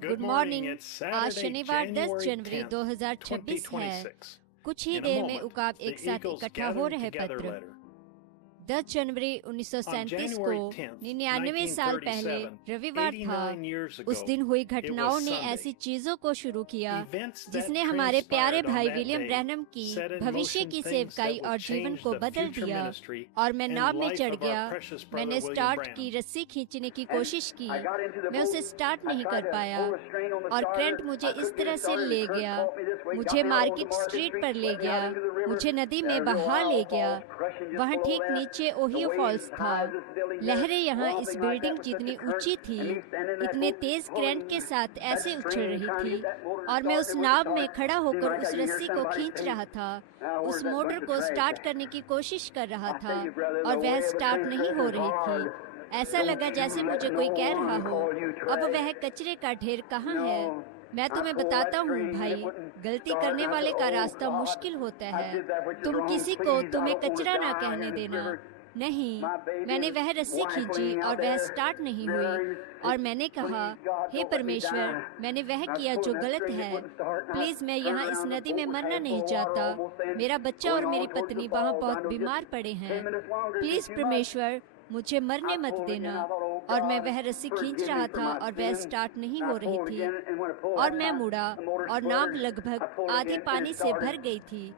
Good morning. आज शनिवार 10 जनवरी 2026 है। कुछ ही देर में उकाब एक साथ इकट्ठा हो रहे पत्र। 10 जनवरी 1937 को 99 साल पहले रविवार था। उस दिन हुई घटनाओं ने ऐसी चीजों को शुरू किया जिसने हमारे प्यारे भाई विलियम ब्रैनम की भविष्य की सेवकाई और जीवन को बदल दिया। और मैं नाव में चढ़ गया। मैंने स्टार्ट की रस्सी खींचने की कोशिश की। मैं उसे स्टार्ट नहीं कर पाया और करंट मुझे इस तरह से ले गया, मुझे मार्केट स्ट्रीट पर ले गया, मुझे नदी में बहा ले गया। वहाँ ठीक नीचे ओहियो फॉल्स था। लहरें यहाँ इस बिल्डिंग जितनी ऊंची थी, इतने तेज करंट के साथ ऐसे उछल रही थी। और मैं उस नाव में खड़ा होकर उस रस्सी को खींच रहा था, उस मोटर को स्टार्ट करने की कोशिश कर रहा था और वह स्टार्ट नहीं हो रही थी। ऐसा लगा जैसे मुझे कोई कह रहा हो, अब वह कचरे का ढेर कहाँ है। मैं तुम्हें बताता हूँ भाई, गलती करने वाले का रास्ता मुश्किल होता है। तुम किसी को तुम्हें कचरा ना कहने देना। नहीं, मैंने वह रस्सी खींची और वह स्टार्ट नहीं हुई। और मैंने कहा, हे परमेश्वर, मैंने वह किया जो गलत है। प्लीज, मैं यहाँ इस नदी में मरना नहीं चाहता। मेरा बच्चा और मेरी पत्नी वहाँ बहुत बीमार पड़े हैं। प्लीज परमेश्वर, मुझे मरने मत देना। और मैं वह रस्सी खींच रहा था और वह स्टार्ट नहीं हो रही थी। और मैं मुड़ा और नाव लगभग आधे पानी से भर गई थी,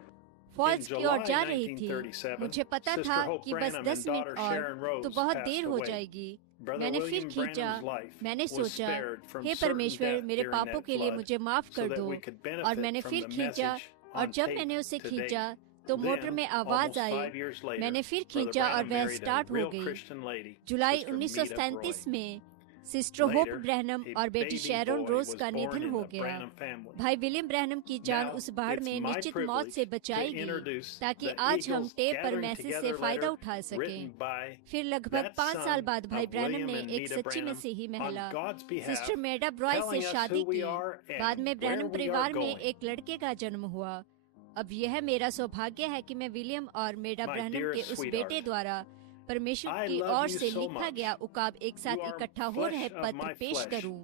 फॉल्स की ओर जा रही थी। मुझे पता था कि बस 10 मिनट और तो बहुत देर हो जाएगी। मैंने फिर खींचा। मैंने सोचा, हे परमेश्वर, मेरे पापों के लिए मुझे माफ कर दो। और मैंने फिर खींचा और जब मैंने उसे खींचा तो मोटर में आवाज आई। मैंने फिर खींचा और वह स्टार्ट हो गई। जुलाई 1937 में सिस्टर होप ब्रैनम और बेटी शैरोन रोज का निधन हो गया। भाई विलियम ब्रैनम की जान उस बाढ़ में निश्चित मौत से बचाई गई ताकि आज हम टेप पर मैसेज से फायदा उठा सकें। फिर लगभग 5 साल बाद भाई ब्रैनम ने एक सच्ची मसीही महिला सिस्टर मेडा ब्रॉय से शादी की। बाद में ब्रैनम परिवार में एक लड़के का जन्म हुआ। अब यह मेरा सौभाग्य है कि मैं विलियम और मेडा ब्रैनम के उस बेटे द्वारा परमेश्वर की ओर से लिखा गया उकाब एक साथ इकट्ठा हो रहे पत्र पेश करूं,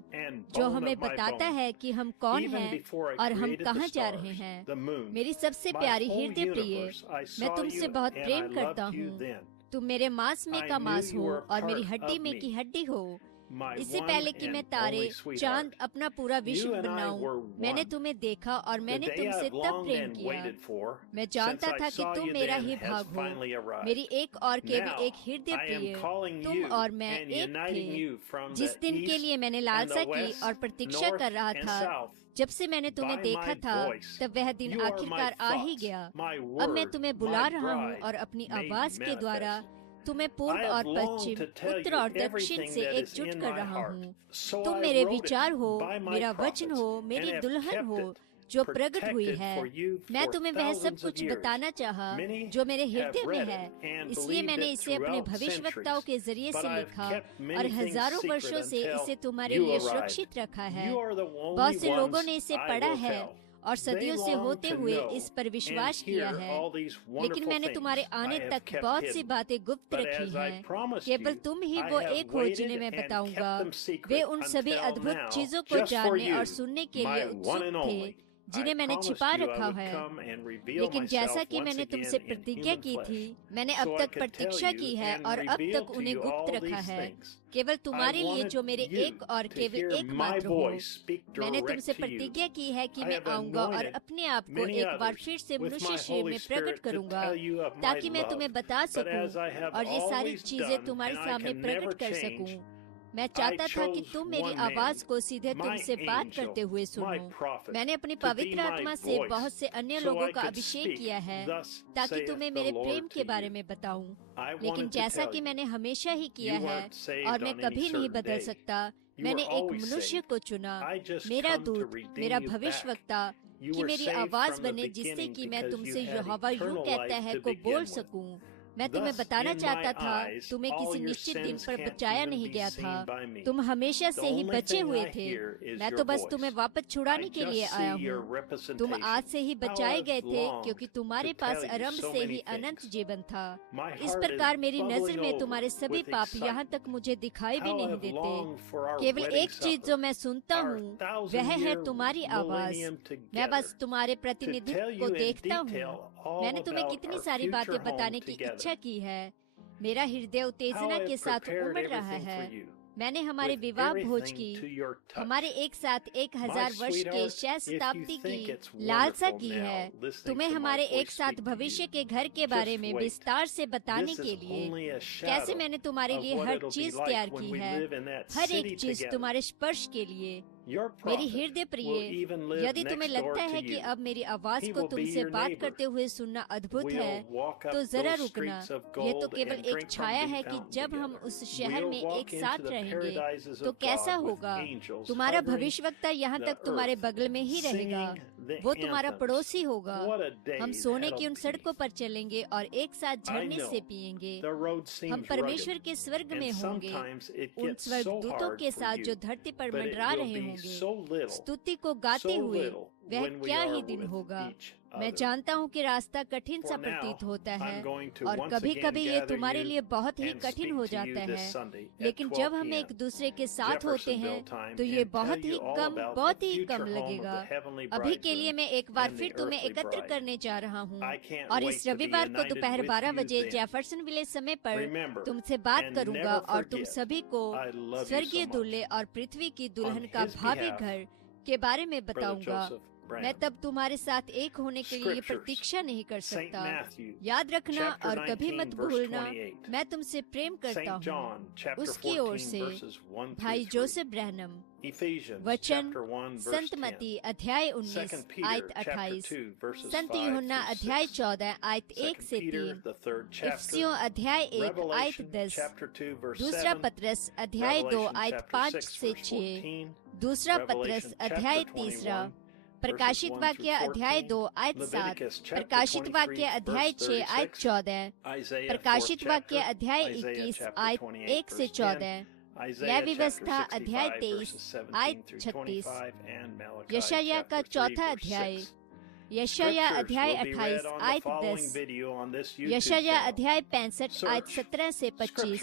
जो हमें बताता है कि हम कौन हैं और हम कहां जा रहे हैं। मेरी सबसे प्यारी हृदय प्रिय, मैं तुमसे बहुत प्रेम करता हूं। तुम मेरे मांस में का मांस हो और मेरी हड्डी में की हड्डी हो। इससे पहले कि मैं तारे, चांद, अपना पूरा विश्व बनाऊं, मैंने तुम्हें देखा और मैंने तुमसे तब प्रेम किया। मैं जानता था कि तुम मेरा ही भाग हो, मेरी एक और केवल एक हृदय प्रिय। तुम और मैं एक थे। जिस दिन के लिए मैंने लालसा की और प्रतीक्षा कर रहा था, जब से मैंने तुम्हें देखा था, तब वह दिन आखिरकार आ ही गया। अब मैं तुम्हें बुला रहा हूँ और अपनी आवाज के द्वारा तुम्हें पूर्व और पश्चिम, उत्तर और दक्षिण से एकजुट कर रहा हूँ। तुम मेरे विचार हो, मेरा वचन हो, मेरी दुल्हन हो जो प्रकट हुई है। मैं तुम्हें वह सब कुछ बताना चाहा जो मेरे हृदय में है, इसलिए मैंने इसे अपने भविष्यवक्ताओं के जरिए से लिखा और हजारों वर्षों से इसे तुम्हारे लिए सुरक्षित रखा है। बहुत से लोगों ने इसे पढ़ा है और सदियों से होते हुए इस पर विश्वास किया है, लेकिन मैंने तुम्हारे आने तक बहुत सी बातें गुप्त रखी हैं। केवल तुम ही वो एक हो जिन्हें मैं बताऊंगा। वे उन सभी अद्भुत चीजों को जानने और सुनने के लिए उत्सुक थे जिन्हें मैंने छिपा रखा है। लेकिन जैसा कि मैंने तुमसे प्रतिज्ञा की थी, मैंने अब तक प्रतीक्षा की है और अब तक उन्हें गुप्त रखा है, केवल तुम्हारे लिए जो मेरे एक और केवल एकमात्र हो। मैंने तुमसे प्रतिज्ञा की है कि मैं आऊंगा और अपने आप को एक बार फिर से मनुष्य शरीर में प्रकट करूंगा, ताकि मैं तुम्हें बता सकूं और ये सारी चीजें तुम्हारे सामने प्रकट कर सकूं। मैं चाहता था कि तुम मेरी आवाज को सीधे तुमसे बात करते हुए सुनो। मैंने अपनी पवित्र आत्मा से बहुत से अन्य लोगों का अभिषेक किया है ताकि तुम्हें मेरे प्रेम के बारे में बताऊं। लेकिन जैसा कि मैंने हमेशा ही किया है और मैं कभी नहीं बदल सकता, मैंने एक मनुष्य को चुना, मेरा दूत, मेरा भविष्यवक्ता, कि मेरी आवाज बने जिससे कि मैं तुमसे यहोवा यूं कहता है को बोल सकूं। मैं तुम्हें बताना चाहता था, तुम्हें किसी निश्चित दिन पर बचाया नहीं गया था, तुम हमेशा से ही बचे हुए थे। मैं तो बस तुम्हें वापस छुड़ाने के लिए आया हूँ। तुम आज से ही बचाए गए थे, क्योंकि तुम्हारे पास आरंभ से ही अनंत जीवन था। इस प्रकार मेरी नजर में तुम्हारे सभी पाप यहाँ तक मुझे दिखाई भी नहीं देते। केवल एक चीज जो मैं सुनता हूँ वह है तुम्हारी आवाज। मैं बस तुम्हारे प्रतिनिधित्व को देखता हूँ। मैंने तुम्हें कितनी सारी बातें बताने की इच्छा की है। मेरा हृदय उत्तेजना के साथ उमड़ रहा है। मैंने हमारे विवाह भोज की, हमारे एक साथ 1000 वर्ष के शताब्दी की लालसा की है। तुम्हें हमारे एक साथ भविष्य के घर के बारे में विस्तार से बताने के लिए कैसे मैंने तुम्हारे लिए हर चीज तैयार की है, हर एक चीज तुम्हारे स्पर्श के लिए। मेरी हृदय प्रिय, यदि तुम्हें लगता है कि अब मेरी आवाज को तुमसे बात करते हुए सुनना अद्भुत है, तो जरा रुकना। ये तो केवल एक छाया है कि जब हम उस शहर में एक साथ रहेंगे तो कैसा होगा। तुम्हारा भविष्यवक्ता यहाँ तक तुम्हारे बगल में ही रहेगा, वो तुम्हारा पड़ोसी होगा। हम सोने की उन सड़कों पर चलेंगे और एक साथ झरने से पिएंगे। हम परमेश्वर के स्वर्ग में होंगे, उन स्वर्गदूतों के साथ जो धरती पर मंडरा रहे होंगे, स्तुति को गाते हुए। वह क्या ही दिन होगा। मैं जानता हूँ कि रास्ता कठिन सा प्रतीत होता है और कभी कभी ये तुम्हारे लिए बहुत ही कठिन हो जाता है, लेकिन जब हम एक दूसरे के साथ होते हैं तो ये बहुत ही कम लगेगा। अभी के लिए मैं एक बार फिर तुम्हें एकत्र करने जा रहा हूँ और इस रविवार को दोपहर 12 बजे जेफरसन विलेज समय पर तुमसे बात करूंगा और तुम सभी को स्वर्गीय दूल्हे और पृथ्वी की दुल्हन का भावी घर के बारे में बताऊंगा। मैं तब तुम्हारे साथ एक होने के लिए प्रतीक्षा नहीं कर सकता। याद रखना और कभी मत भूलना, मैं तुमसे प्रेम करता हूँ। उसकी ओर से भाई जोसेफ ब्रैनम। वचन संत मत्ती अध्याय 19 आयत 28, संत यूहन्ना अध्याय 14 आयत 1 से 3, इफिसियों अध्याय 1 आयत 10, दूसरा पतरस अध्याय 2 आयत 5 से 6, दूसरा पतरस अध्याय 3, प्रकाशित वाक्य अध्याय 2 आयत 7, प्रकाशित वाक्य अध्याय 6 आयत 14, प्रकाशित वाक्य अध्याय 21 आयत 1 से 14, न्याय व्यवस्था अध्याय 23 आयत 36, यशायाह का चौथा अध्याय, यशायाह अध्याय 28 आयत 10, यशायाह अध्याय 65 आयत 17 से 25,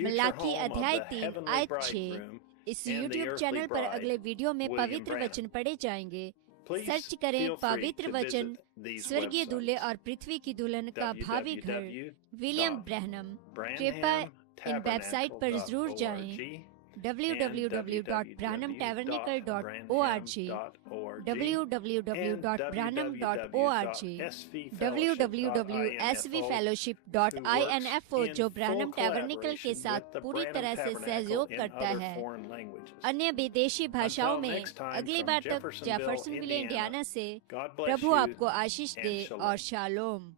मलाकी अध्याय 3 आयत 6। इस YouTube चैनल पर अगले वीडियो में पवित्र वचन पढ़े जाएंगे। सर्च करें पवित्र वचन, स्वर्गीय दूल्हे और पृथ्वी की दुल्हन का भावी घर, विलियम ब्रैनम। कृपया इन वेबसाइट पर जरूर जाएं। www.branhamtabernacle.org, www.branham.org, www.svfellowship.info जो ब्रैनम टैबरनेकल के साथ पूरी तरह से सहयोग करता है। अन्य विदेशी भाषाओं में अगली बार तक जेफरसनविले इंडियाना से प्रभु आपको आशीष दे और शालोम।